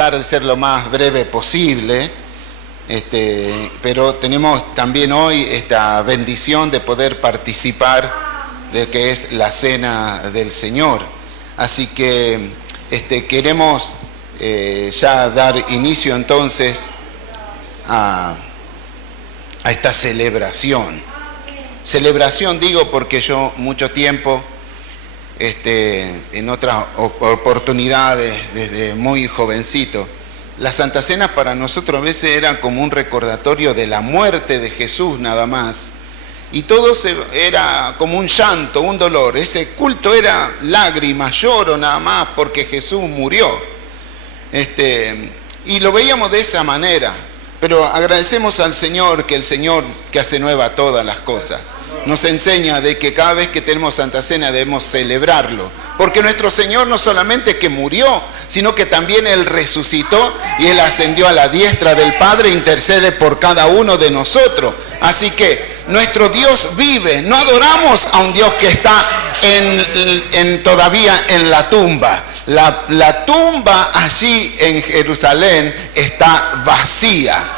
tratar de ser lo más breve posible, pero tenemos también hoy esta bendición de poder participar de lo que es la cena del Señor. Así que queremos ya dar inicio entonces a esta celebración. Celebración digo porque yo mucho tiempo, en otras oportunidades, desde muy jovencito, la Santa Cena para nosotros a veces era como un recordatorio de la muerte de Jesús nada más. Y todo era como un llanto, un dolor. Ese culto era lágrimas, lloro nada más porque Jesús murió. Y lo veíamos de esa manera. Pero agradecemos al Señor, que el Señor que hace nueva todas las cosas, nos enseña de que cada vez que tenemos Santa Cena debemos celebrarlo. Porque nuestro Señor no solamente que murió, sino que también Él resucitó y Él ascendió a la diestra del Padre e intercede por cada uno de nosotros. Así que nuestro Dios vive. No adoramos a un Dios que está todavía en la tumba. La tumba allí en Jerusalén está vacía.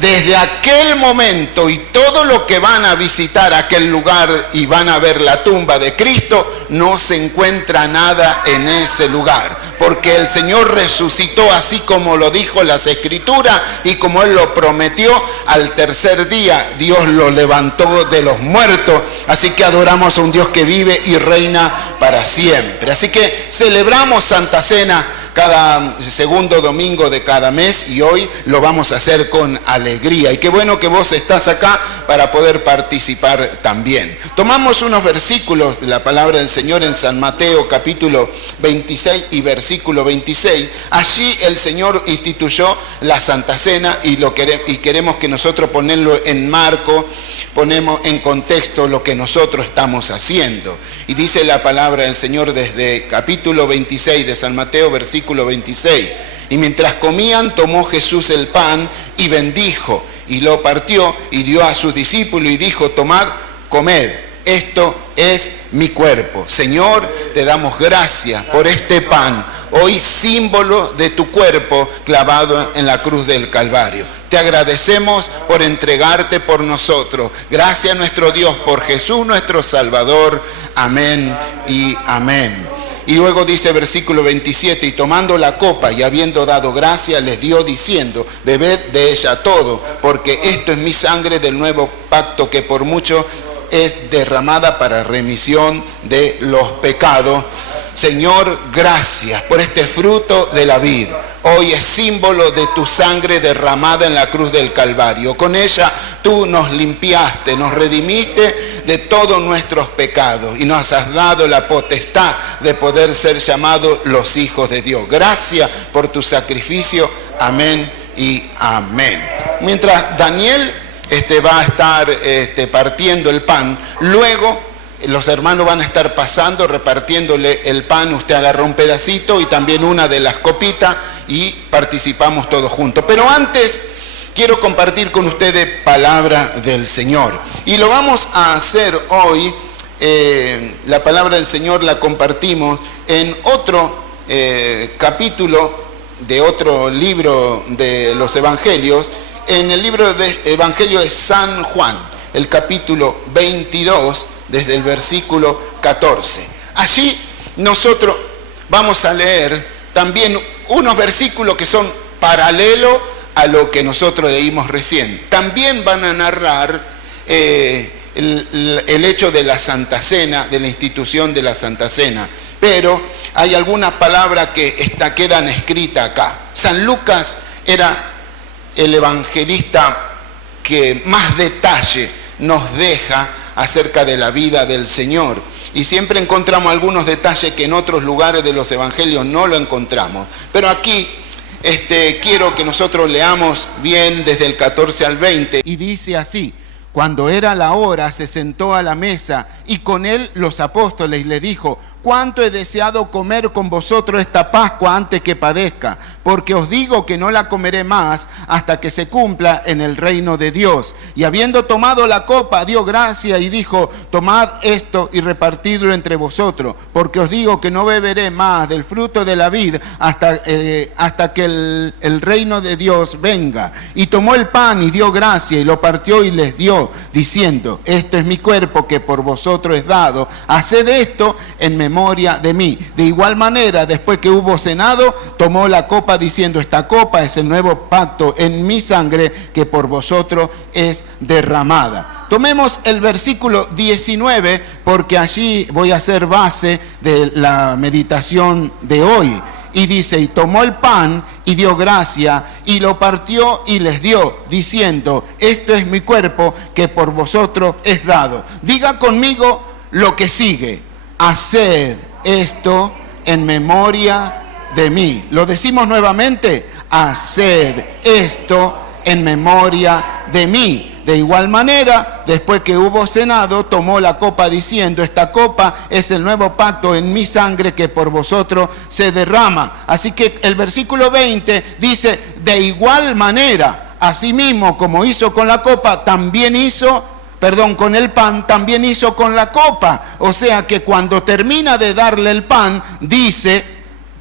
Desde aquel momento y todo lo que van a visitar aquel lugar y van a ver la tumba de Cristo, no se encuentra nada en ese lugar. Porque el Señor resucitó así como lo dijo las Escrituras y como Él lo prometió, al tercer día Dios lo levantó de los muertos. Así que adoramos a un Dios que vive y reina para siempre. Así que celebramos Santa Cena cada segundo domingo de cada mes y hoy lo vamos a hacer con alegría. Y qué bueno que vos estás acá para poder participar también. Tomamos unos versículos de la palabra del Señor en San Mateo capítulo 26 y versículo 26. Allí el Señor instituyó la Santa Cena y queremos que nosotros ponerlo en marco, ponemos en contexto lo que nosotros estamos haciendo. Y dice la palabra del Señor desde capítulo 26 de San Mateo, versículo 26. Y mientras comían, tomó Jesús el pan y bendijo, y lo partió y dio a sus discípulos y dijo: tomad, comed, esto es mi cuerpo. Señor, te damos gracias por este pan, hoy símbolo de tu cuerpo clavado en la cruz del Calvario. Te agradecemos por entregarte por nosotros. Gracias, nuestro Dios, por Jesús nuestro Salvador. Amén y amén. Y luego dice versículo 27, y tomando la copa y habiendo dado gracias, les dio diciendo: bebed de ella todo, porque esto es mi sangre del nuevo pacto, que por mucho es derramada para remisión de los pecados. Señor, gracias por este fruto de la vid. Hoy es símbolo de tu sangre derramada en la cruz del Calvario. Con ella tú nos limpiaste, nos redimiste de todos nuestros pecados y nos has dado la potestad de poder ser llamados los hijos de Dios. Gracias por tu sacrificio. Amén y amén. Mientras Daniel va a estar partiendo el pan, luego los hermanos van a estar pasando, repartiéndole el pan. Usted agarra un pedacito y también una de las copitas y participamos todos juntos. Pero antes quiero compartir con ustedes palabra del Señor. Y lo vamos a hacer hoy. La palabra del Señor la compartimos en otro capítulo de otro libro de los Evangelios, en el libro de Evangelio de San Juan, el capítulo 22, desde el versículo 14. Allí nosotros vamos a leer también unos versículos que son paralelos a lo que nosotros leímos recién. También van a narrar el hecho de la Santa Cena, de la institución de la Santa Cena. Pero hay algunas palabras que quedan escritas acá. San Lucas era el evangelista que más detalle nos deja acerca de la vida del Señor. Y siempre encontramos algunos detalles que en otros lugares de los evangelios no lo encontramos. Pero aquí quiero que nosotros leamos bien desde el 14 al 20. Y dice así: cuando era la hora, se sentó a la mesa y con él los apóstoles, y le dijo: cuánto he deseado comer con vosotros esta Pascua antes que padezca, porque os digo que no la comeré más hasta que se cumpla en el reino de Dios. Y habiendo tomado la copa, dio gracia y dijo: tomad esto y repartidlo entre vosotros, porque os digo que no beberé más del fruto de la vid hasta que el reino de Dios venga. Y tomó el pan y dio gracia y lo partió y les dio, diciendo: esto es mi cuerpo que por vosotros es dado, haced esto en memoria de mí. De igual manera, después que hubo cenado, tomó la copa diciendo: esta copa es el nuevo pacto en mi sangre que por vosotros es derramada. Tomemos el versículo 19 porque allí voy a hacer base de la meditación de hoy. Y dice: y tomó el pan y dio gracia y lo partió y les dio, diciendo: esto es mi cuerpo que por vosotros es dado. Diga conmigo lo que sigue: haced esto en memoria de mí. Lo decimos nuevamente: haced esto en memoria de mí. De igual manera, después que hubo cenado, tomó la copa diciendo: esta copa es el nuevo pacto en mi sangre que por vosotros se derrama. Así que el versículo 20 dice: de igual manera, asimismo como hizo con la copa, también hizo, con el pan, también hizo con la copa. O sea que cuando termina de darle el pan, dice: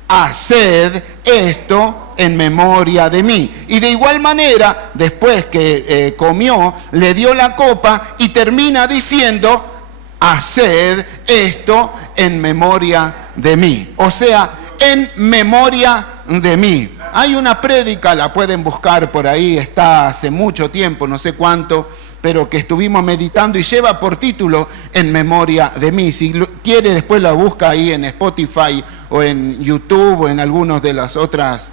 haced esto en memoria de mí. Y de igual manera, después que comió, le dio la copa y termina diciendo: haced esto en memoria de mí. O sea, en memoria de mí. Hay una prédica, la pueden buscar por ahí, está hace mucho tiempo, no sé cuánto, pero que estuvimos meditando y lleva por título: en memoria de mí. Si quiere, después la busca ahí en Spotify o en YouTube o en algunas de las otras,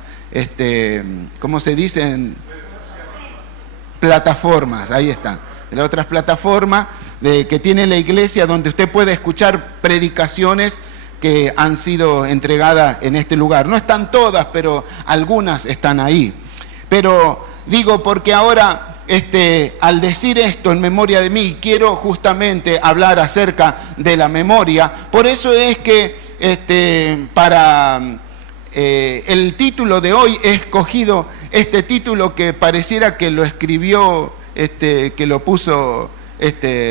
¿cómo se dicen? Plataformas, ahí está. De las otras plataformas que tiene la iglesia, donde usted puede escuchar predicaciones que han sido entregadas en este lugar. No están todas, pero algunas están ahí. Pero digo, porque ahora, al decir esto en memoria de mí, quiero justamente hablar acerca de la memoria. Por eso es que para el título de hoy he escogido este título que pareciera que lo escribió, que lo puso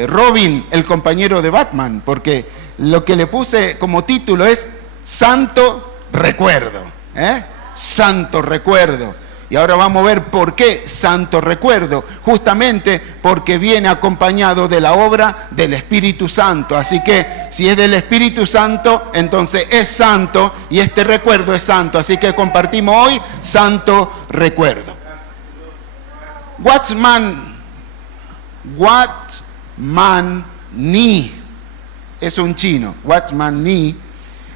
Robin, el compañero de Batman, porque lo que le puse como título es Santo Recuerdo. Santo Recuerdo. Y ahora vamos a ver por qué Santo Recuerdo. Justamente porque viene acompañado de la obra del Espíritu Santo. Así que si es del Espíritu Santo, entonces es santo y este recuerdo es santo. Así que compartimos hoy Santo Recuerdo. Watchman Nee es un chino. Watchman Nee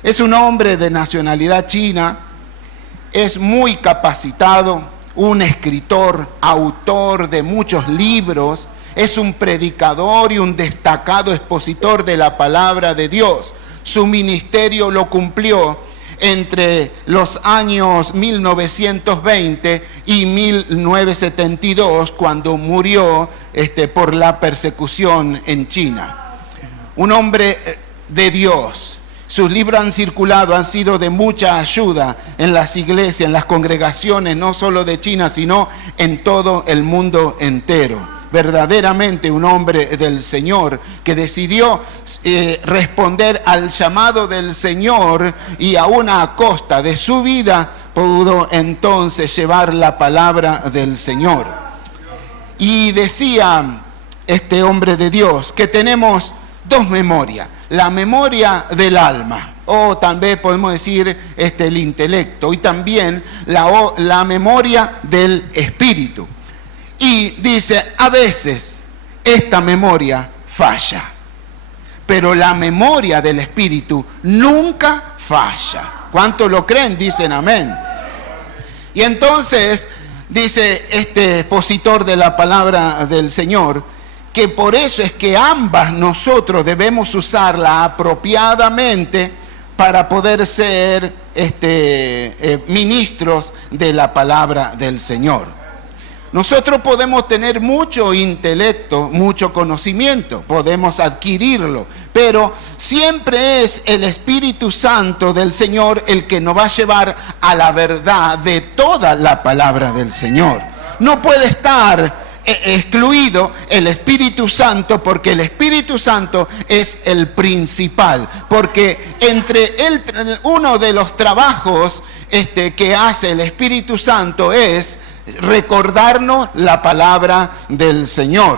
es un hombre de nacionalidad china. Es muy capacitado, un escritor, autor de muchos libros, es un predicador y un destacado expositor de la palabra de Dios. Su ministerio lo cumplió entre los años 1920 y 1972, cuando murió por la persecución en China. Un hombre de Dios. Sus libros han circulado, han sido de mucha ayuda en las iglesias, en las congregaciones, no solo de China, sino en todo el mundo entero. Verdaderamente un hombre del Señor que decidió responder al llamado del Señor, y aún a costa de su vida pudo entonces llevar la palabra del Señor. Y decía este hombre de Dios que tenemos dos memorias: la memoria del alma, o también podemos decir el intelecto, y también la memoria del espíritu. Y dice: a veces esta memoria falla, pero la memoria del espíritu nunca falla. ¿Cuántos lo creen? Dicen amén. Y entonces dice este expositor de la palabra del Señor que por eso es que ambas nosotros debemos usarla apropiadamente para poder ser ministros de la palabra del Señor. Nosotros podemos tener mucho intelecto, mucho conocimiento, podemos adquirirlo, pero siempre es el Espíritu Santo del Señor el que nos va a llevar a la verdad de toda la palabra del Señor. No puede estar excluido el Espíritu Santo, porque el Espíritu Santo es el principal, porque uno de los trabajos que hace el Espíritu Santo es recordarnos la palabra del Señor.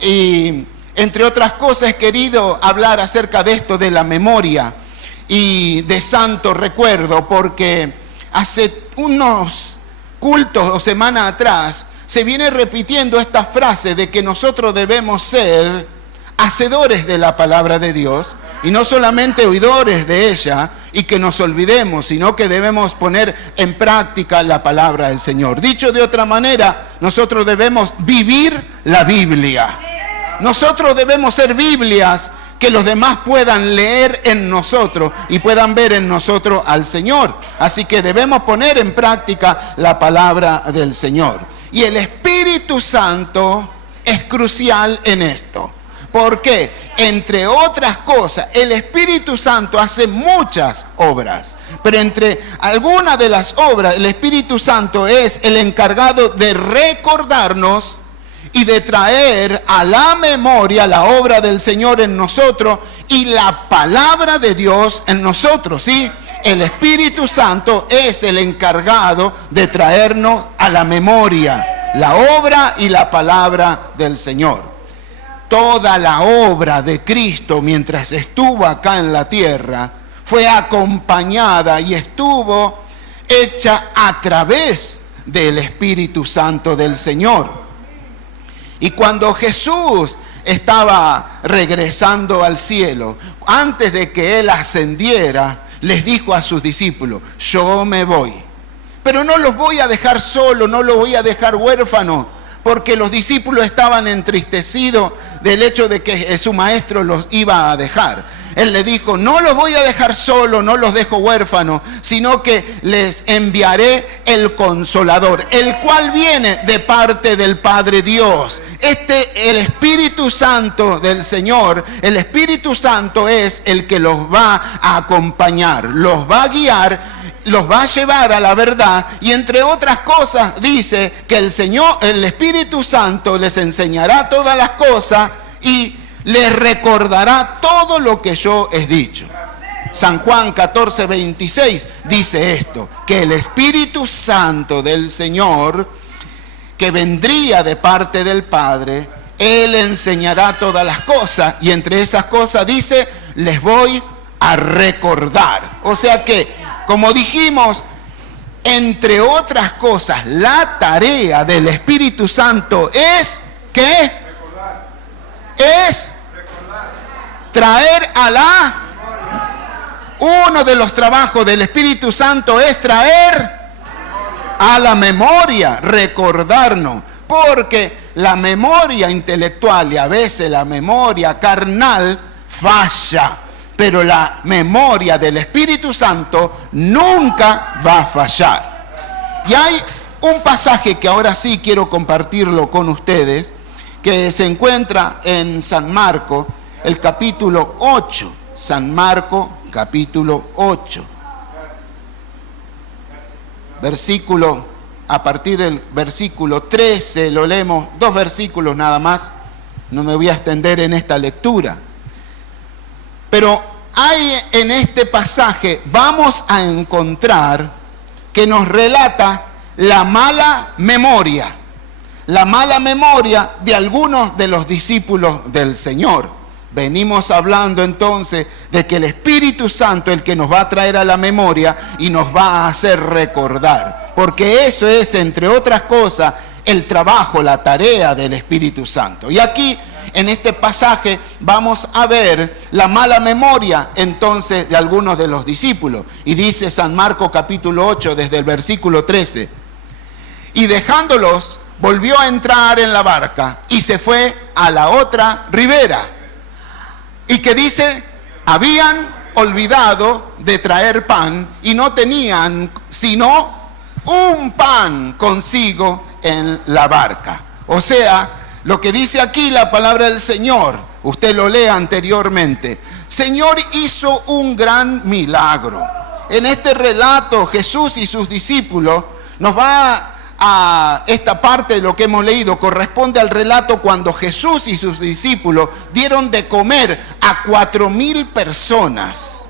Y entre otras cosas he querido hablar acerca de esto de la memoria y de santo recuerdo, porque hace unos cultos o semanas atrás se viene repitiendo esta frase de que nosotros debemos ser hacedores de la palabra de Dios y no solamente oidores de ella y que nos olvidemos, sino que debemos poner en práctica la palabra del Señor. Dicho de otra manera, nosotros debemos vivir la Biblia. Nosotros debemos ser Biblias que los demás puedan leer en nosotros y puedan ver en nosotros al Señor. Así que debemos poner en práctica la palabra del Señor. Y el Espíritu Santo es crucial en esto. ¿Por qué? Entre otras cosas, el Espíritu Santo hace muchas obras, pero entre algunas de las obras, el Espíritu Santo es el encargado de recordarnos y de traer a la memoria la obra del Señor en nosotros y la palabra de Dios en nosotros, ¿sí? El Espíritu Santo es el encargado de traernos a la memoria la obra y la palabra del Señor. Toda la obra de Cristo mientras estuvo acá en la tierra fue acompañada y estuvo hecha a través del Espíritu Santo del Señor. Y cuando Jesús estaba regresando al cielo, antes de que Él ascendiera, les dijo a sus discípulos: yo me voy, pero no los voy a dejar solos, no los voy a dejar huérfanos, porque los discípulos estaban entristecidos del hecho de que su maestro los iba a dejar. Él le dijo: no los voy a dejar solos, no los dejo huérfanos, sino que les enviaré el Consolador, el cual viene de parte del Padre Dios. El Espíritu Santo del Señor, el Espíritu Santo es el que los va a acompañar, los va a guiar, los va a llevar a la verdad, y entre otras cosas dice que el Espíritu Santo les enseñará todas las cosas y les recordará todo lo que yo he dicho. San Juan 14:26 dice esto, que el Espíritu Santo del Señor, que vendría de parte del Padre, Él enseñará todas las cosas, y entre esas cosas dice: les voy a recordar. O sea que, como dijimos, entre otras cosas, la tarea del Espíritu Santo es ¿qué? Es traer uno de los trabajos del Espíritu Santo es traer a la memoria, recordarnos, porque la memoria intelectual y a veces la memoria carnal falla, pero la memoria del Espíritu Santo nunca va a fallar. Y hay un pasaje que ahora sí quiero compartirlo con ustedes, que se encuentra en San Marcos, el capítulo 8. San Marcos, capítulo 8. A partir del versículo 13, lo leemos, 2 versículos nada más, no me voy a extender en esta lectura. Pero hay en este pasaje, vamos a encontrar que nos relata la mala memoria de algunos de los discípulos del Señor. Venimos hablando entonces de que el Espíritu Santo es el que nos va a traer a la memoria y nos va a hacer recordar, porque eso es, entre otras cosas, el trabajo, la tarea del Espíritu Santo. Y aquí, en este pasaje, vamos a ver la mala memoria entonces de algunos de los discípulos. Y dice San Marcos capítulo 8, desde el versículo 13: y dejándolos, volvió a entrar en la barca y se fue a la otra ribera. Y que dice: habían olvidado de traer pan y no tenían sino un pan consigo en la barca. O sea, lo que dice aquí la palabra del Señor, usted lo lee anteriormente. Señor hizo un gran milagro. En este relato, Jesús y sus discípulos, nos va a esta parte de lo que hemos leído, corresponde al relato cuando Jesús y sus discípulos dieron de comer a 4,000 personas,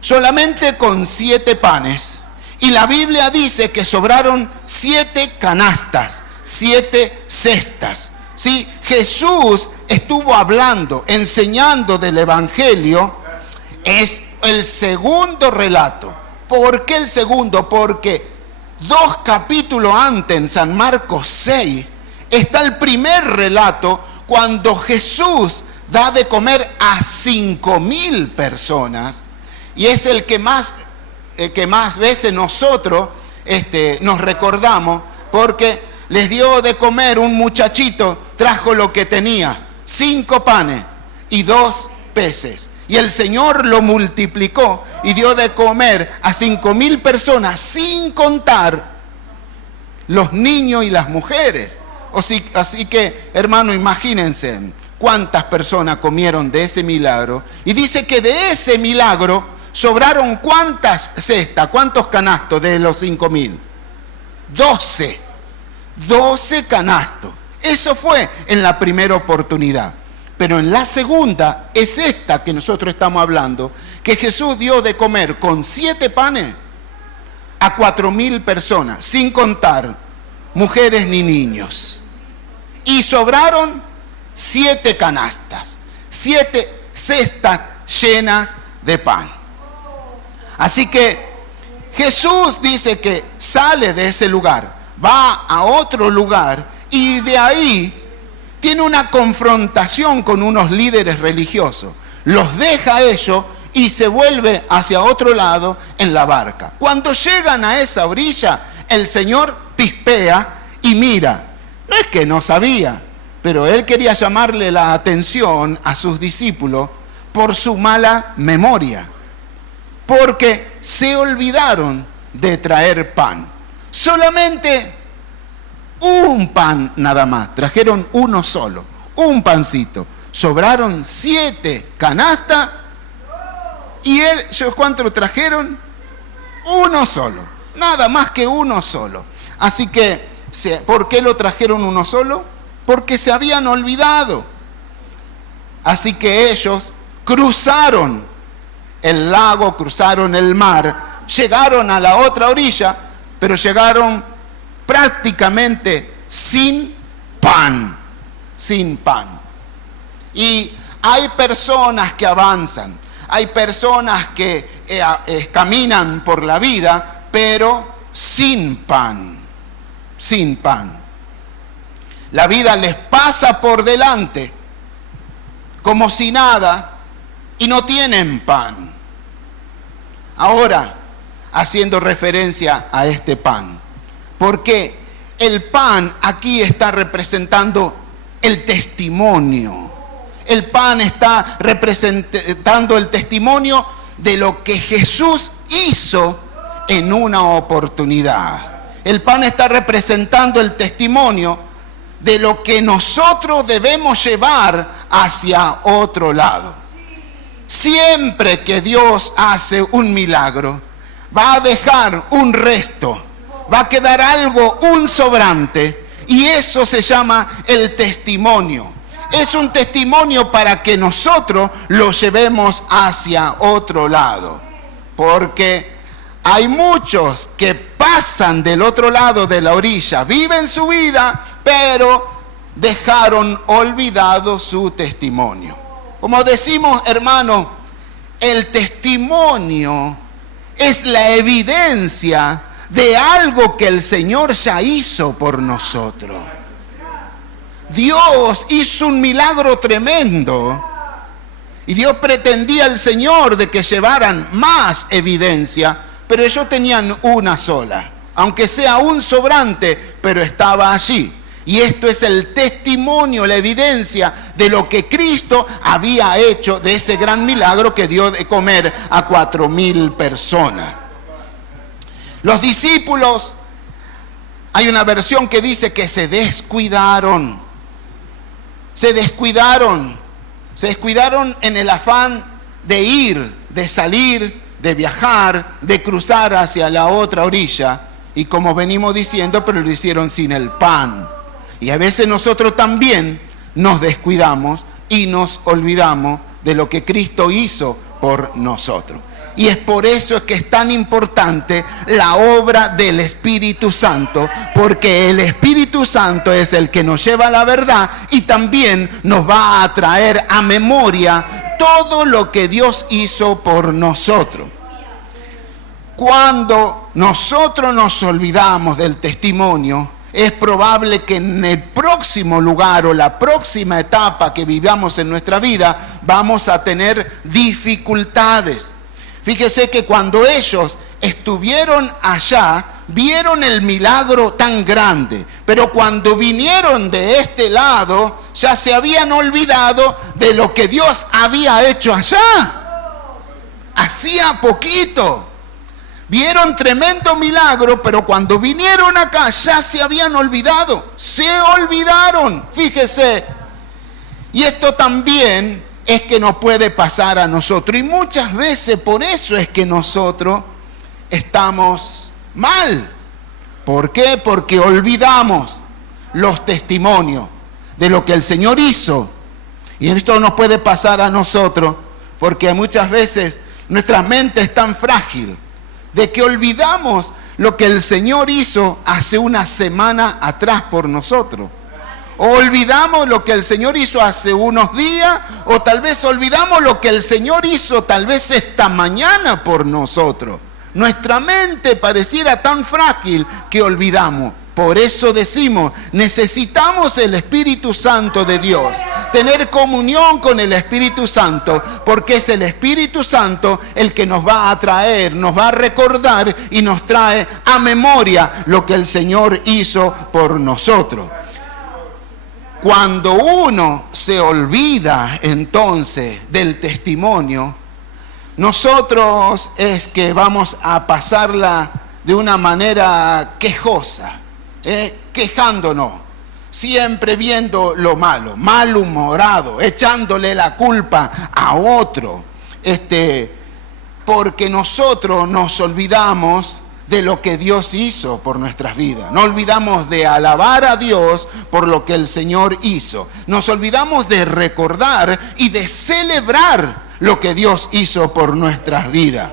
solamente con 7 panes. Y la Biblia dice que sobraron 7 canastas, 7 cestas. ¿Sí? Jesús estuvo hablando, enseñando del Evangelio. Es el segundo relato. ¿Por qué el segundo? Porque 2 capítulos antes, en San Marcos 6, está el primer relato cuando Jesús da de comer a 5,000 personas. Y es el que más veces nosotros nos recordamos, porque les dio de comer un muchachito, trajo lo que tenía, 5 panes y 2 peces. Y el Señor lo multiplicó y dio de comer a 5,000 personas, sin contar los niños y las mujeres. Así que, hermano, imagínense cuántas personas comieron de ese milagro. Y dice que de ese milagro sobraron cuántas cestas, cuántos canastos de los 5,000. 12 canastos. Eso fue en la primera oportunidad. Pero en la segunda es esta que nosotros estamos hablando, que Jesús dio de comer con 7 panes a 4,000 personas, sin contar mujeres ni niños. Y sobraron 7 canastas, 7 cestas llenas de pan. Así que Jesús dice que sale de ese lugar, va a otro lugar y de ahí tiene una confrontación con unos líderes religiosos. Los deja a ellos y se vuelve hacia otro lado en la barca. Cuando llegan a esa orilla, el Señor pispea y mira. No es que no sabía, pero Él quería llamarle la atención a sus discípulos por su mala memoria. Porque se olvidaron de traer pan. Solamente un pan nada más, trajeron uno solo, un pancito. Sobraron 7 canastas y ellos, ¿cuánto lo trajeron? Uno solo, nada más que uno solo. Así que, ¿por qué lo trajeron uno solo? Porque se habían olvidado. Así que ellos cruzaron el lago, cruzaron el mar, llegaron a la otra orilla, pero llegaron prácticamente sin pan. Y hay personas que avanzan, hay personas que caminan por la vida, pero sin pan. La vida les pasa por delante como si nada y no tienen pan. Ahora, haciendo referencia a este pan, porque el pan aquí está representando el testimonio. El pan está representando el testimonio de lo que Jesús hizo en una oportunidad. El pan está representando el testimonio de lo que nosotros debemos llevar hacia otro lado. Siempre que Dios hace un milagro, va a dejar un resto. Va a quedar algo, un sobrante, y eso se llama el testimonio. Es un testimonio para que nosotros lo llevemos hacia otro lado. Porque hay muchos que pasan del otro lado de la orilla, viven su vida, pero dejaron olvidado su testimonio. Como decimos, hermano, el testimonio es la evidencia de algo que el Señor ya hizo por nosotros. Dios hizo un milagro tremendo y Dios pretendía al Señor de que llevaran más evidencia, pero ellos tenían una sola, aunque sea un sobrante, pero estaba allí. Y esto es el testimonio, la evidencia de lo que Cristo había hecho, de ese gran milagro que dio de comer a 4,000 personas. Los discípulos Hay una versión que dice que se descuidaron. Se descuidaron en el afán de ir, de salir, de viajar, de cruzar hacia la otra orilla. Y como venimos diciendo, pero lo hicieron sin el pan. Y a veces nosotros también nos descuidamos y nos olvidamos de lo que Cristo hizo por nosotros. Y es por eso que es tan importante la obra del Espíritu Santo, porque el Espíritu Santo es el que nos lleva a la verdad y también nos va a traer a memoria todo lo que Dios hizo por nosotros. Cuando nosotros nos olvidamos del testimonio, es probable que en el próximo lugar o la próxima etapa que vivamos en nuestra vida vamos a tener dificultades. Fíjese que cuando ellos estuvieron allá, vieron el milagro tan grande, pero cuando vinieron de este lado, ya se habían olvidado de lo que Dios había hecho allá. Hacía poquito. Vieron tremendo milagro, pero cuando vinieron acá ya se habían olvidado. Se olvidaron, fíjese. Y esto también es que nos puede pasar a nosotros. Y muchas veces por eso es que nosotros estamos mal. ¿Por qué? Porque olvidamos los testimonios de lo que el Señor hizo. Y esto nos puede pasar a nosotros porque muchas veces nuestra mente es tan frágil de que olvidamos lo que el Señor hizo hace una semana atrás por nosotros. O olvidamos lo que el Señor hizo hace unos días, o tal vez olvidamos lo que el Señor hizo tal vez esta mañana por nosotros. Nuestra mente pareciera tan frágil que olvidamos. Por eso decimos, necesitamos el Espíritu Santo de Dios, tener comunión con el Espíritu Santo, porque es el Espíritu Santo el que nos va a traer, nos va a recordar y nos trae a memoria lo que el Señor hizo por nosotros. Cuando uno se olvida entonces del testimonio, nosotros es que vamos a pasarla de una manera quejosa. Quejándonos, siempre viendo lo malo, malhumorado, echándole la culpa a otro, porque nosotros nos olvidamos de lo que Dios hizo por nuestras vidas. No olvidamos de alabar a Dios por lo que el Señor hizo. Nos olvidamos de recordar y de celebrar lo que Dios hizo por nuestras vidas.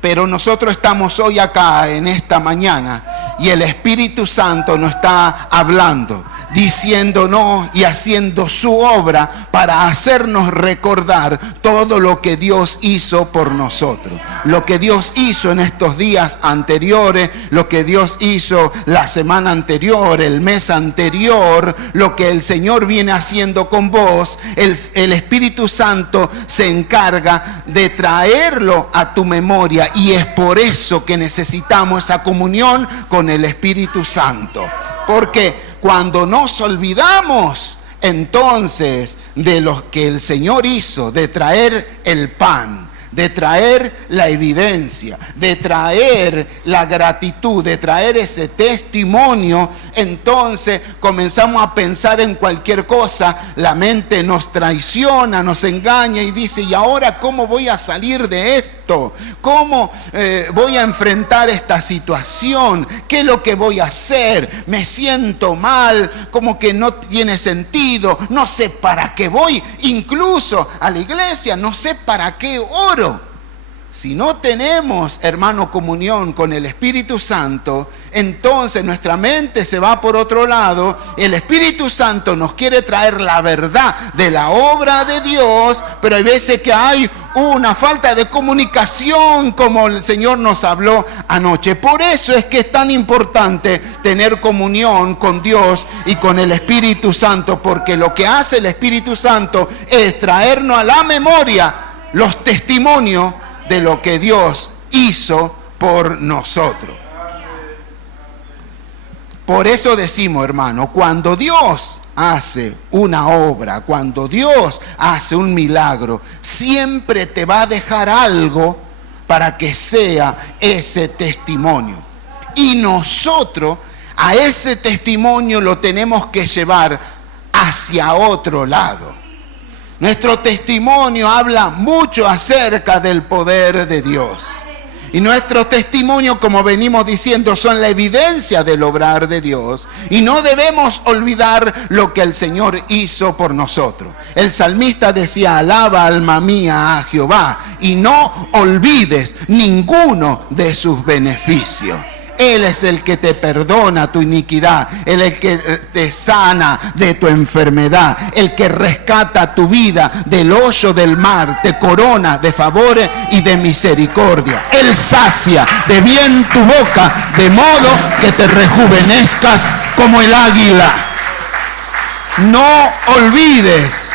Pero nosotros estamos hoy acá en esta mañana y el Espíritu Santo nos está hablando, diciéndonos y haciendo su obra para hacernos recordar todo lo que Dios hizo por nosotros. Lo que Dios hizo en estos días anteriores, lo que Dios hizo la semana anterior, el mes anterior, lo que el Señor viene haciendo con vos. El Espíritu Santo se encarga de traerlo a tu memoria y es por eso que necesitamos esa comunión con el Espíritu Santo. Porque cuando nos olvidamos entonces de lo que el Señor hizo, de traer el pan, de traer la evidencia, de traer la gratitud, de traer ese testimonio, entonces comenzamos a pensar en cualquier cosa. La mente nos traiciona, nos engaña y dice, ¿y ahora cómo voy a salir de esto? ¿Cómo voy a enfrentar esta situación? ¿Qué es lo que voy a hacer? Me siento mal, como que no tiene sentido, no sé para qué voy, incluso a la iglesia, no sé para qué oro. Si no tenemos, hermano, comunión con el Espíritu Santo, entonces nuestra mente se va por otro lado. El Espíritu Santo nos quiere traer la verdad de la obra de Dios, pero hay veces que hay una falta de comunicación, como el Señor nos habló anoche. Por eso es que es tan importante tener comunión con Dios y con el Espíritu Santo, porque lo que hace el Espíritu Santo es traernos a la memoria los testimonios de lo que Dios hizo por nosotros. Por eso decimos, hermano, cuando Dios hace una obra, cuando Dios hace un milagro, siempre te va a dejar algo para que sea ese testimonio. Y nosotros a ese testimonio lo tenemos que llevar hacia otro lado. Nuestro testimonio habla mucho acerca del poder de Dios. Y nuestros testimonios, como venimos diciendo, son la evidencia del obrar de Dios. Y no debemos olvidar lo que el Señor hizo por nosotros. El salmista decía: alaba alma mía a Jehová y no olvides ninguno de sus beneficios. Él es el que te perdona tu iniquidad, Él es el que te sana de tu enfermedad, el que rescata tu vida del hoyo del mar, te corona de favores y de misericordia. Él sacia de bien tu boca, de modo que te rejuvenezcas como el águila. No olvides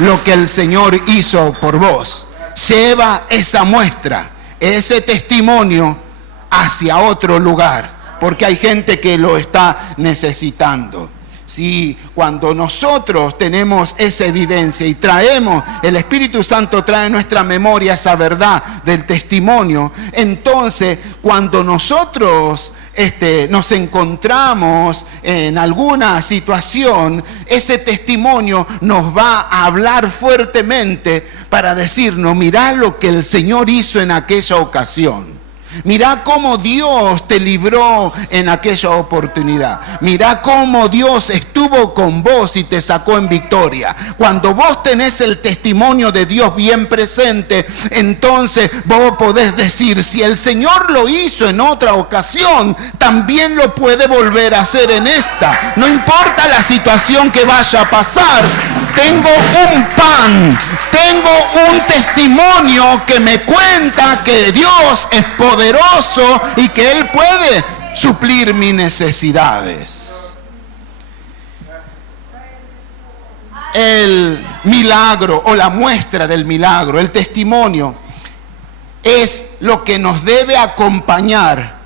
lo que el Señor hizo por vos. Lleva esa muestra, ese testimonio hacia otro lugar, porque hay gente que lo está necesitando. Si cuando nosotros tenemos esa evidencia y traemos, el Espíritu Santo trae en nuestra memoria esa verdad del testimonio, entonces cuando nosotros nos encontramos en alguna situación, ese testimonio nos va a hablar fuertemente para decirnos: mirá lo que el Señor hizo en aquella ocasión. Mirá cómo Dios te libró en aquella oportunidad. Mirá cómo Dios estuvo con vos y te sacó en victoria. Cuando vos tenés el testimonio de Dios bien presente, entonces vos podés decir: si el Señor lo hizo en otra ocasión, también lo puede volver a hacer en esta. No importa la situación que vaya a pasar. Tengo un pan, tengo un testimonio que me cuenta que Dios es poderoso y que Él puede suplir mis necesidades. El milagro o la muestra del milagro, el testimonio, es lo que nos debe acompañar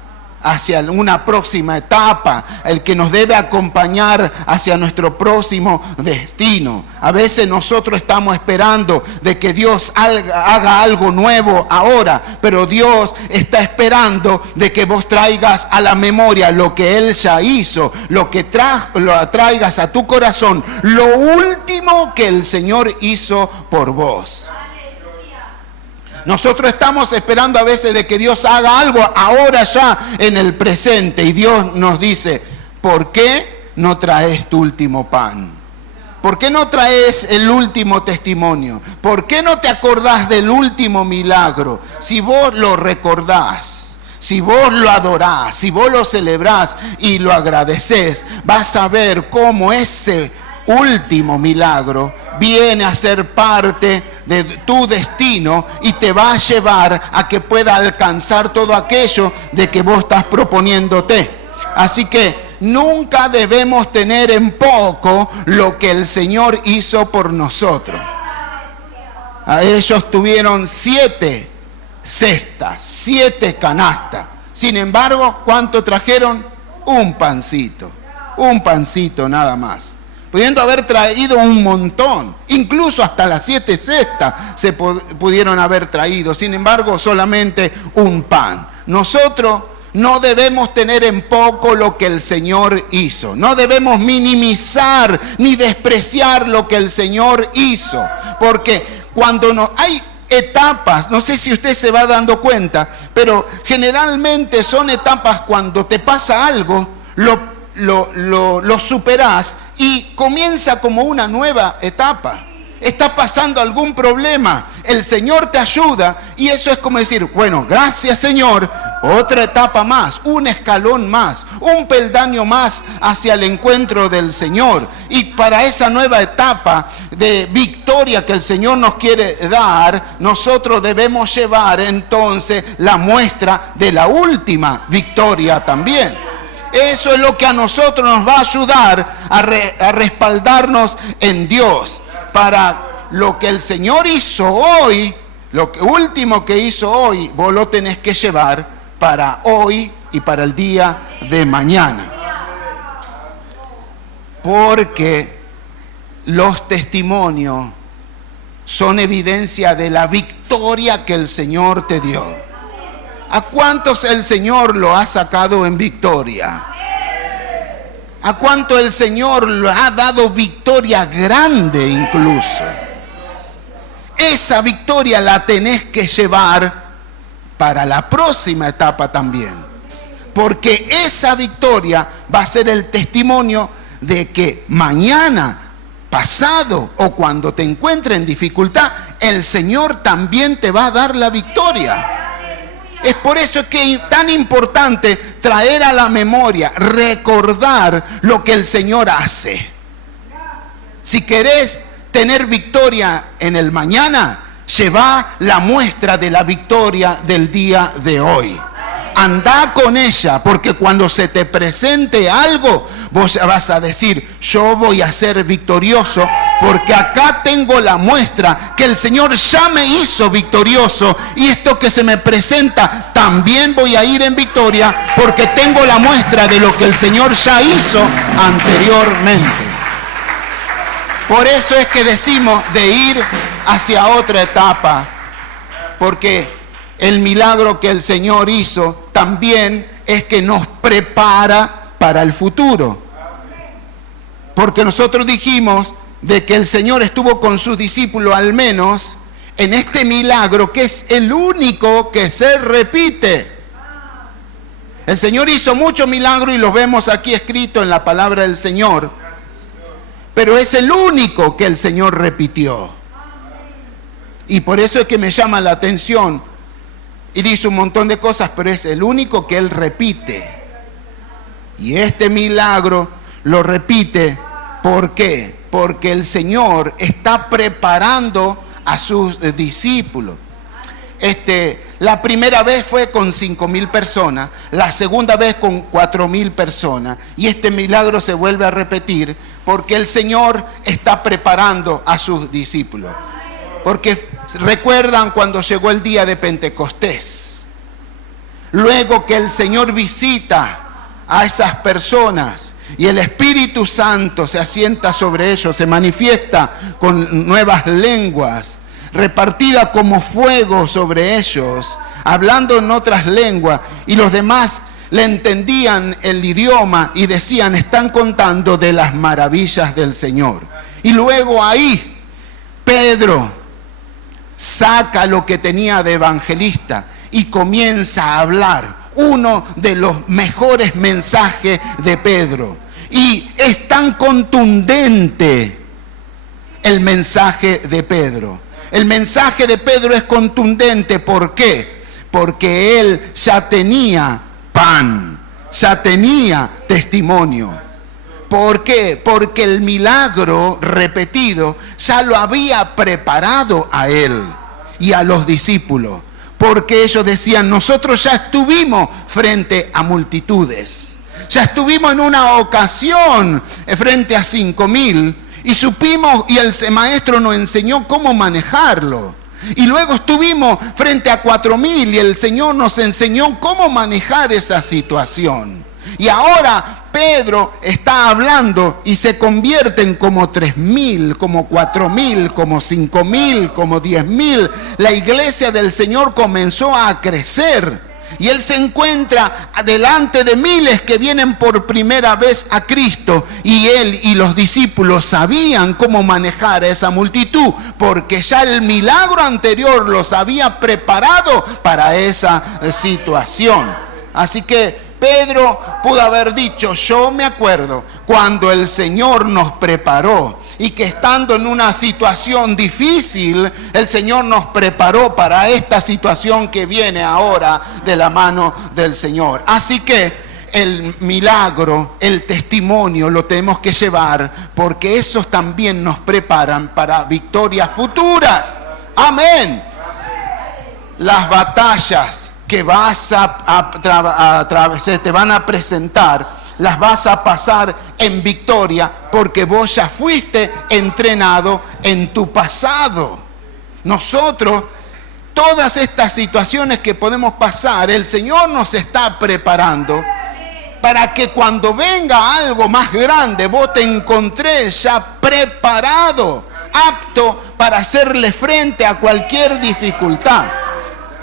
hacia una próxima etapa, el que nos debe acompañar hacia nuestro próximo destino. A veces nosotros estamos esperando de que Dios haga algo nuevo ahora, pero Dios está esperando de que vos traigas a la memoria lo que Él ya hizo, lo traigas a tu corazón, lo último que el Señor hizo por vos. Nosotros estamos esperando a veces de que Dios haga algo ahora ya en el presente, y Dios nos dice: ¿por qué no traes tu último pan? ¿Por qué no traes el último testimonio? ¿Por qué no te acordás del último milagro? Si vos lo recordás, si vos lo adorás, si vos lo celebrás y lo agradecés, vas a ver cómo ese último milagro viene a ser parte de tu destino y te va a llevar a que pueda alcanzar todo aquello de que vos estás proponiéndote. Así que nunca debemos tener en poco lo que el Señor hizo por nosotros. A ellos tuvieron 7 cestas, 7 canastas. Sin embargo, ¿cuánto trajeron? Un pancito nada más. Pudiendo haber traído un montón, incluso hasta las 7 cestas se pudieron haber traído. Sin embargo, solamente un pan. Nosotros no debemos tener en poco lo que el Señor hizo. No debemos minimizar ni despreciar lo que el Señor hizo. Porque cuando hay etapas, no sé si usted se va dando cuenta, pero generalmente son etapas cuando te pasa algo, lo superás y comienza como una nueva etapa. Está pasando algún problema, el Señor te ayuda y eso es como decir: bueno, gracias Señor, otra etapa más, un escalón más, un peldaño más hacia el encuentro del Señor. Y para esa nueva etapa de victoria que el Señor nos quiere dar, nosotros debemos llevar entonces la muestra de la última victoria también. Eso es lo que a nosotros nos va a ayudar a respaldarnos en Dios. Para lo que el Señor hizo hoy, lo último que hizo hoy, vos lo tenés que llevar para hoy y para el día de mañana. Porque los testimonios son evidencia de la victoria que el Señor te dio. ¿A cuántos el Señor lo ha sacado en victoria? ¿A cuánto el Señor le ha dado victoria grande incluso? Esa victoria la tenés que llevar para la próxima etapa también. Porque esa victoria va a ser el testimonio de que mañana, pasado o cuando te encuentres en dificultad, el Señor también te va a dar la victoria. Es por eso que es tan importante traer a la memoria, recordar lo que el Señor hace. Si querés tener victoria en el mañana, lleva la muestra de la victoria del día de hoy. Anda con ella, porque cuando se te presente algo, vos vas a decir, yo voy a ser victorioso, porque acá tengo la muestra que el Señor ya me hizo victorioso, y esto que se me presenta, también voy a ir en victoria, porque tengo la muestra de lo que el Señor ya hizo anteriormente. Por eso es que decimos de ir hacia otra etapa, porque el milagro que el Señor hizo también es que nos prepara para el futuro. Porque nosotros dijimos de que el Señor estuvo con sus discípulos al menos en este milagro que es el único que se repite. El Señor hizo muchos milagros y los vemos aquí escritos en la palabra del Señor. Pero es el único que el Señor repitió. Y por eso es que me llama la atención. Y dice un montón de cosas, pero es el único que Él repite. Y este milagro lo repite. ¿Por qué? Porque el Señor está preparando a sus discípulos. La primera vez fue con 5,000 personas, la segunda vez con 4,000 personas. Y este milagro se vuelve a repetir porque el Señor está preparando a sus discípulos. Porque recuerdan cuando llegó el día de Pentecostés. Luego que el Señor visita a esas personas y el Espíritu Santo se asienta sobre ellos, se manifiesta con nuevas lenguas, repartida como fuego sobre ellos, hablando en otras lenguas, y los demás le entendían el idioma y decían, están contando de las maravillas del Señor. Y luego ahí Pedro saca lo que tenía de evangelista y comienza a hablar uno de los mejores mensajes de Pedro. Y es tan contundente el mensaje de Pedro. El mensaje de Pedro es contundente. ¿Por qué? Porque él ya tenía pan, ya tenía testimonio. ¿Por qué? Porque el milagro repetido ya lo había preparado a él y a los discípulos. Porque ellos decían, nosotros ya estuvimos frente a multitudes. Ya estuvimos en una ocasión frente a 5,000 y supimos, y el maestro nos enseñó cómo manejarlo. Y luego estuvimos frente a 4,000 y el Señor nos enseñó cómo manejar esa situación. Y ahora Pedro está hablando y se convierten como 3,000, como 4,000, como 5,000, como 10,000. La iglesia del Señor comenzó a crecer. Y él se encuentra delante de miles que vienen por primera vez a Cristo. Y él y los discípulos sabían cómo manejar a esa multitud, porque ya el milagro anterior los había preparado para esa situación. Así que Pedro pudo haber dicho, yo me acuerdo cuando el Señor nos preparó y que estando en una situación difícil, el Señor nos preparó para esta situación que viene ahora de la mano del Señor. Así que el milagro, el testimonio lo tenemos que llevar porque esos también nos preparan para victorias futuras. Amén. Las batallas que se te van a presentar, las vas a pasar en victoria porque vos ya fuiste entrenado en tu pasado. Nosotros, todas estas situaciones que podemos pasar, el Señor nos está preparando para que cuando venga algo más grande, vos te encontrés ya preparado, apto para hacerle frente a cualquier dificultad.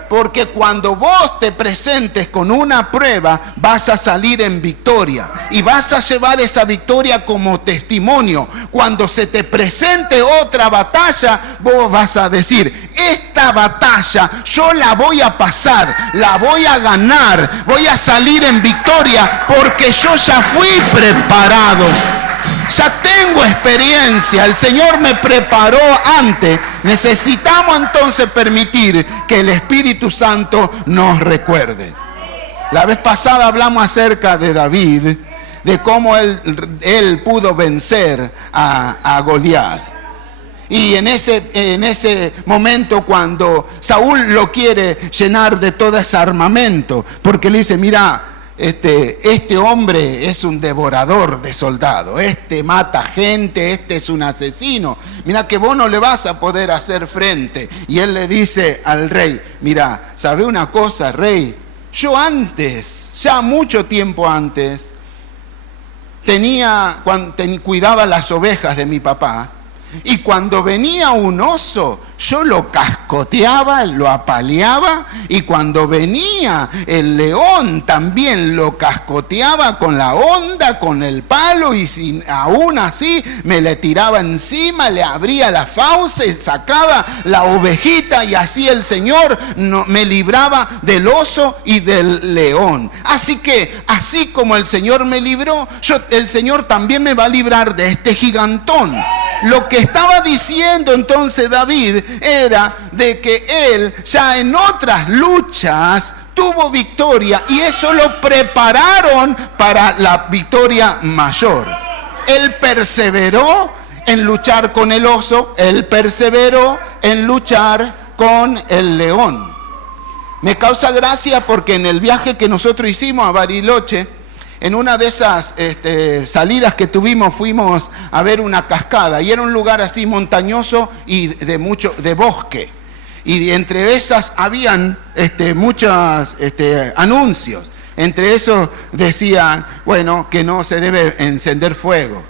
Porque cuando vos te presentes con una prueba, vas a salir en victoria. Y vas a llevar esa victoria como testimonio. Cuando se te presente otra batalla, vos vas a decir, esta batalla yo la voy a pasar, la voy a ganar, voy a salir en victoria, porque yo ya fui preparado. Ya tengo experiencia, el Señor me preparó antes. Necesitamos entonces permitir que el Espíritu Santo nos recuerde. La vez pasada hablamos acerca de David, de cómo él pudo vencer a Goliat. Y en ese momento cuando Saúl lo quiere llenar de todo ese armamento, porque le dice, mira, este hombre es un devorador de soldados, mata gente, es un asesino, mira que vos no le vas a poder hacer frente. Y él le dice al rey, mira, ¿sabe una cosa, rey? Yo antes, ya mucho tiempo antes, cuidaba las ovejas de mi papá, y cuando venía un oso, yo lo cascoteaba, lo apaleaba, y cuando venía el león también lo cascoteaba con la honda, con el palo, y aún así me le tiraba encima, le abría la fauce, sacaba la ovejita, y así el Señor me libraba del oso y del león. Así que, así como el Señor me libró, el Señor también me va a librar de este gigantón. Lo que estaba diciendo entonces David era de que él ya en otras luchas tuvo victoria, y eso lo prepararon para la victoria mayor. Él perseveró en luchar con el oso, él perseveró en luchar con el león. Me causa gracia porque en el viaje que nosotros hicimos a Bariloche, en una de esas salidas que tuvimos, fuimos a ver una cascada, y era un lugar así montañoso y de bosque. Y entre esas habían muchos anuncios. Entre esos decían, bueno, que no se debe encender fuego,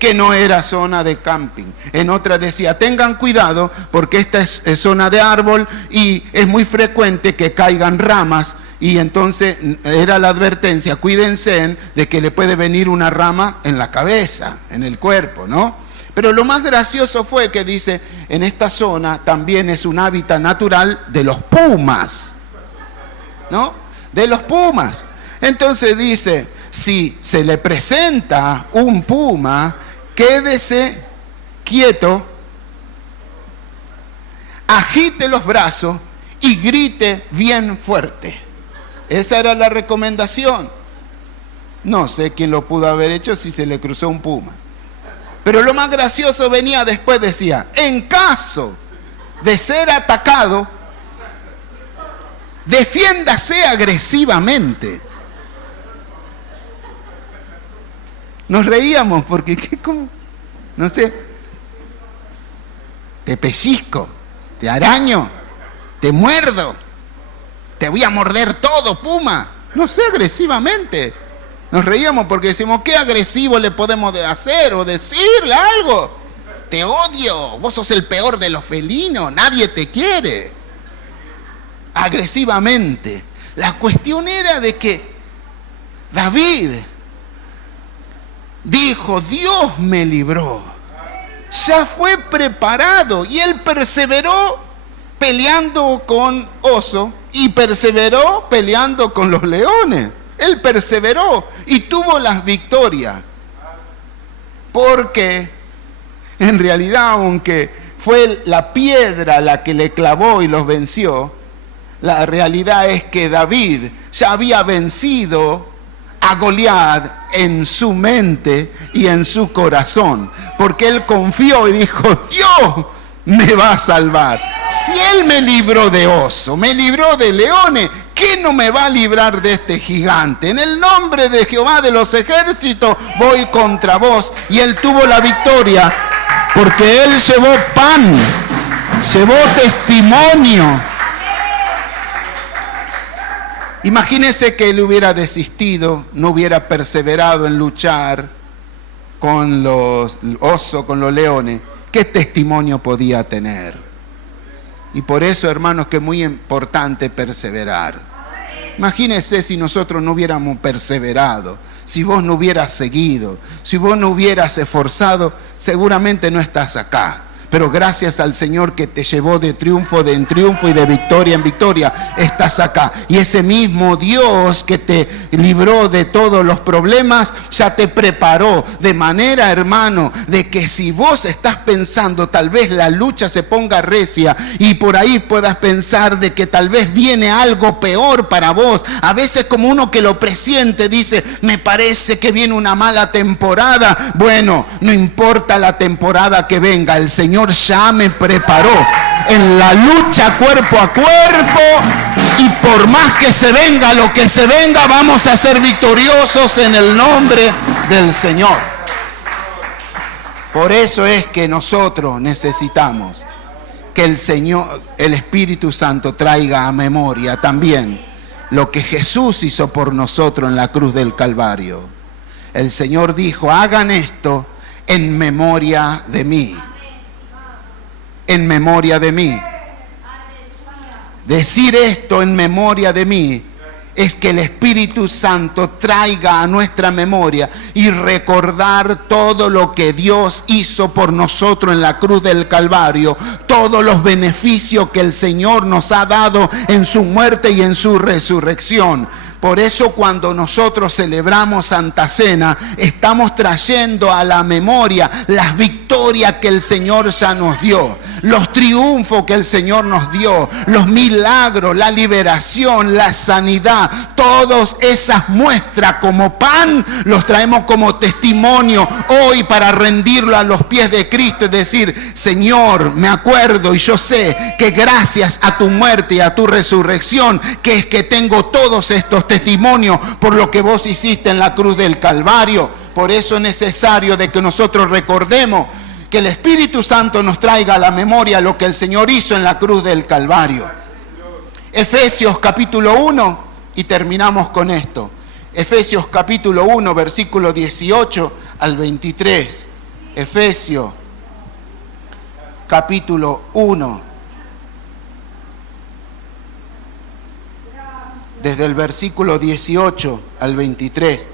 que no era zona de camping. En otra decía, tengan cuidado porque esta es zona de árbol y es muy frecuente que caigan ramas. Y entonces era la advertencia, cuídense de que le puede venir una rama en la cabeza, en el cuerpo, ¿no? Pero lo más gracioso fue que dice, en esta zona también es un hábitat natural de los pumas, ¿no? De los pumas. Entonces dice, si se le presenta un puma, quédese quieto, agite los brazos y grite bien fuerte. Esa era la recomendación. No sé quién lo pudo haber hecho si se le cruzó un puma. Pero lo más gracioso venía después, decía, en caso de ser atacado, defiéndase agresivamente. Nos reíamos porque, ¿cómo? No sé, te pellizco, te araño, te muerdo. Te voy a morder todo, puma. No sé, agresivamente. Nos reíamos porque decimos, ¿qué agresivo le podemos hacer o decirle algo? Te odio, vos sos el peor de los felinos, nadie te quiere. Agresivamente. La cuestión era de que David dijo, Dios me libró. Ya fue preparado y él perseveró peleando con oso y perseveró peleando con los leones. Él perseveró y tuvo las victorias. Porque en realidad, aunque fue la piedra la que le clavó y los venció, la realidad es que David ya había vencido a Goliat en su mente y en su corazón. Porque él confió y dijo, Dios me va a salvar. Si él me libró de oso, me libró de leones, ¿qué no me va a librar de este gigante? En el nombre de Jehová de los ejércitos voy contra vos. Y él tuvo la victoria porque él llevó pan, llevó testimonio. Imagínese que él hubiera desistido, no hubiera perseverado en luchar con los osos, con los leones. ¿Qué testimonio podía tener? Y por eso, hermanos, que es muy importante perseverar. Imagínense si nosotros no hubiéramos perseverado, si vos no hubieras seguido, si vos no hubieras esforzado, seguramente no estás acá. Pero gracias al Señor que te llevó de triunfo en triunfo y de victoria en victoria, estás acá. Y ese mismo Dios que te libró de todos los problemas, ya te preparó. De manera, hermano, de que si vos estás pensando, tal vez la lucha se ponga recia y por ahí puedas pensar de que tal vez viene algo peor para vos. A veces como uno que lo presiente, dice, me parece que viene una mala temporada. Bueno, no importa la temporada que venga, el Señor ya me preparó en la lucha cuerpo a cuerpo, y por más que se venga lo que se venga, vamos a ser victoriosos en el nombre del Señor. Por eso es que nosotros necesitamos que el Señor, el Espíritu Santo, traiga a memoria también lo que Jesús hizo por nosotros en la cruz del Calvario. El Señor dijo, hagan esto en memoria de mí. En memoria de mí. Decir esto en memoria de mí es que el Espíritu Santo traiga a nuestra memoria y recordar todo lo que Dios hizo por nosotros en la cruz del Calvario, todos los beneficios que el Señor nos ha dado en su muerte y en su resurrección. Por eso cuando nosotros celebramos Santa Cena, estamos trayendo a la memoria las victorias que el Señor ya nos dio, los triunfos que el Señor nos dio, los milagros, la liberación, la sanidad, todas esas muestras como pan, los traemos como testimonio hoy para rendirlo a los pies de Cristo y decir, Señor, me acuerdo y yo sé que gracias a tu muerte y a tu resurrección, que es que tengo todos estos testimonio por lo que vos hiciste en la cruz del Calvario. Por eso es necesario de que nosotros recordemos que el Espíritu Santo nos traiga a la memoria lo que el Señor hizo en la cruz del Calvario. Efesios capítulo 1, y terminamos con esto. Efesios capítulo 1, versículo 18 al 23. Efesios capítulo 1. Desde el versículo 18 al 23,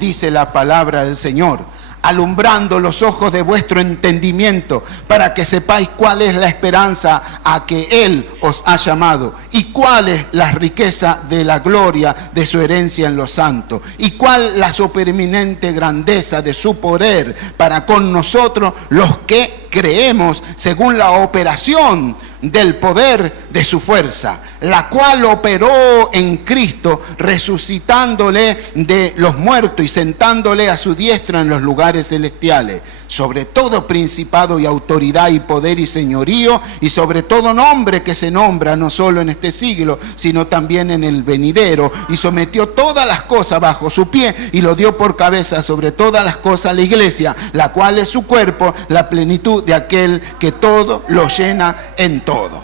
dice la palabra del Señor, alumbrando los ojos de vuestro entendimiento, para que sepáis cuál es la esperanza a que Él os ha llamado, y cuál es la riqueza de la gloria de su herencia en los santos, y cuál la supereminente grandeza de su poder para con nosotros los que creemos, según la operación del poder de su fuerza, la cual operó en Cristo, resucitándole de los muertos y sentándole a su diestra en los lugares celestiales, sobre todo principado y autoridad y poder y señorío, y sobre todo nombre que se nombra no solo en este siglo, sino también en el venidero, y sometió todas las cosas bajo su pie, y lo dio por cabeza sobre todas las cosas a la iglesia, la cual es su cuerpo, la plenitud de aquel que todo lo llena en todo.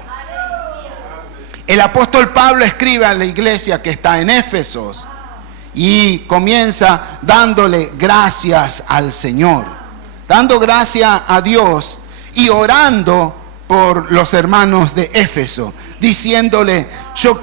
El apóstol Pablo escribe a la iglesia que está en Éfesos y comienza dándole gracias al Señor, dando gracias a Dios y orando por los hermanos de Éfeso, diciéndole, yo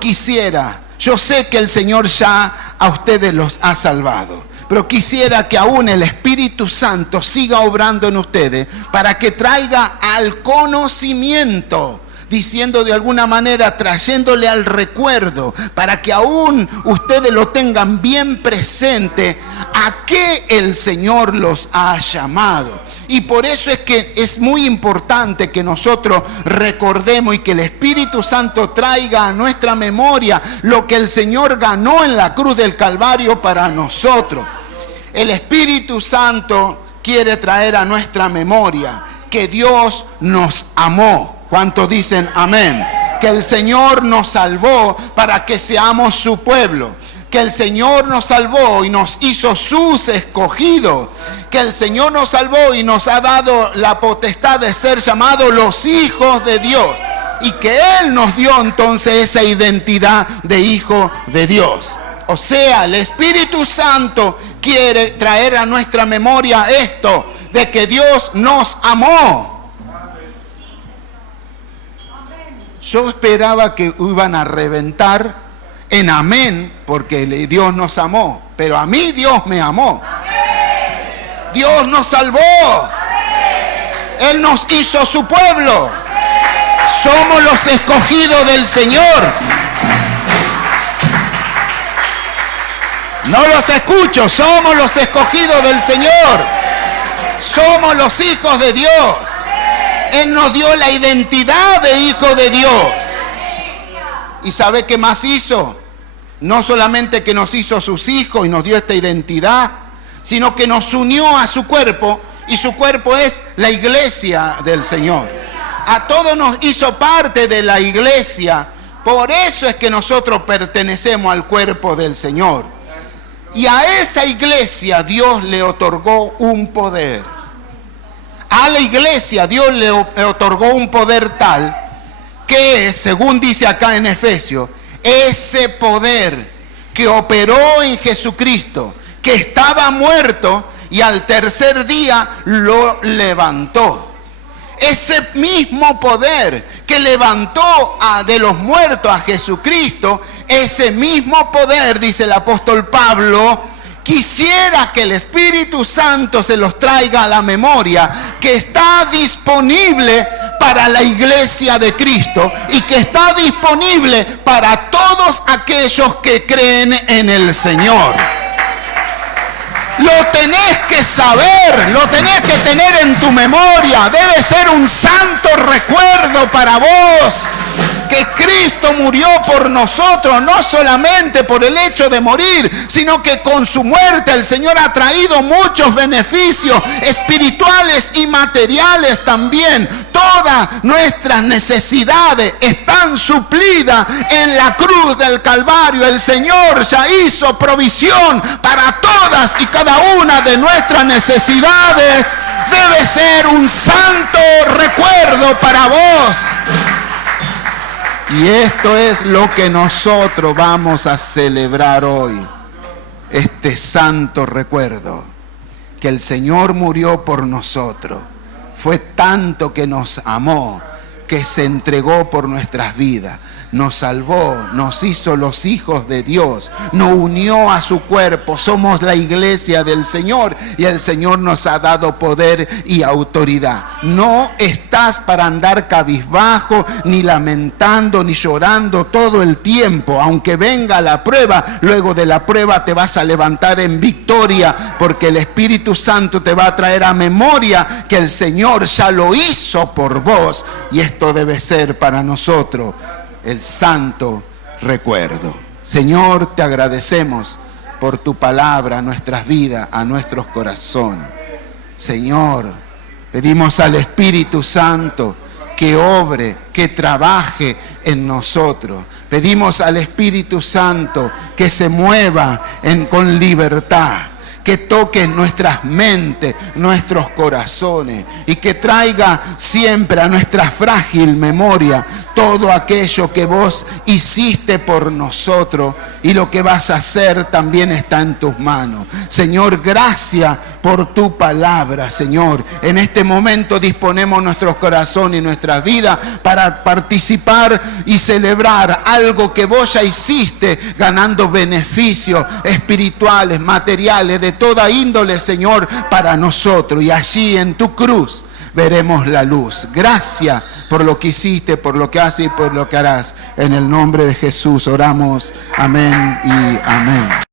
sé que el Señor ya a ustedes los ha salvado, pero quisiera que aún el Espíritu Santo siga obrando en ustedes para que traiga al conocimiento, diciendo de alguna manera, trayéndole al recuerdo, para que aún ustedes lo tengan bien presente, a qué el Señor los ha llamado. Y por eso es que es muy importante que nosotros recordemos y que el Espíritu Santo traiga a nuestra memoria lo que el Señor ganó en la cruz del Calvario para nosotros. El Espíritu Santo quiere traer a nuestra memoria que Dios nos amó. ¿Cuántos dicen amén? Que el Señor nos salvó para que seamos su pueblo. Que el Señor nos salvó y nos hizo sus escogidos. Que el Señor nos salvó y nos ha dado la potestad de ser llamados los hijos de Dios. Y que Él nos dio entonces esa identidad de hijo de Dios. O sea, el Espíritu Santo quiere traer a nuestra memoria esto, de que Dios nos amó. Yo esperaba que iban a reventar en amén, porque Dios nos amó. Pero a mí Dios me amó. Dios nos salvó. Él nos hizo su pueblo. Somos los escogidos del Señor. No los escucho, somos los escogidos del Señor. Somos los hijos de Dios. Él nos dio la identidad de hijo de Dios. ¿Y sabe qué más hizo? No solamente que nos hizo sus hijos y nos dio esta identidad, sino que nos unió a su cuerpo, y su cuerpo es la iglesia del Señor. A todos nos hizo parte de la iglesia. Por eso es que nosotros pertenecemos al cuerpo del Señor. Y a esa iglesia Dios le otorgó un poder. A la iglesia Dios le otorgó un poder tal que, según dice acá en Efesios, ese poder que operó en Jesucristo, que estaba muerto y al tercer día lo levantó. Ese mismo poder que levantó de los muertos a Jesucristo, ese mismo poder, dice el apóstol Pablo, quisiera que el Espíritu Santo se los traiga a la memoria, que está disponible para la iglesia de Cristo y que está disponible para todos aquellos que creen en el Señor. Lo tenés que saber, lo tenés que tener en tu memoria. Debe ser un santo recuerdo para vos que Cristo murió por nosotros, no solamente por el hecho de morir, sino que con su muerte el Señor ha traído muchos beneficios espirituales y materiales también. Todas nuestras necesidades están suplidas en la cruz del Calvario. El Señor ya hizo provisión para todas y cada una de nuestras necesidades. Debe ser un santo recuerdo para vos. Y esto es lo que nosotros vamos a celebrar hoy. Este santo recuerdo. Que el Señor murió por nosotros. Fue tanto que nos amó, que se entregó por nuestras vidas. Nos salvó, nos hizo los hijos de Dios, nos unió a su cuerpo. Somos la iglesia del Señor y el Señor nos ha dado poder y autoridad. No estás para andar cabizbajo, ni lamentando, ni llorando todo el tiempo. Aunque venga la prueba, luego de la prueba te vas a levantar en victoria, porque el Espíritu Santo te va a traer a memoria que el Señor ya lo hizo por vos. Y esto debe ser para nosotros el santo recuerdo. Señor, te agradecemos por tu palabra a nuestras vidas, a nuestros corazones. Señor, pedimos al Espíritu Santo que obre, que trabaje en nosotros. Pedimos al Espíritu Santo que se mueva con libertad, que toque nuestras mentes, nuestros corazones, y que traiga siempre a nuestra frágil memoria todo aquello que vos hiciste por nosotros, y lo que vas a hacer también está en tus manos. Señor, gracias por tu palabra, Señor. En este momento disponemos nuestros corazones y nuestras vidas para participar y celebrar algo que vos ya hiciste, ganando beneficios espirituales, materiales, de toda índole, Señor, para nosotros. Y allí en tu cruz veremos la luz. Gracias por lo que hiciste, por lo que haces y por lo que harás. En el nombre de Jesús oramos. Amén y amén.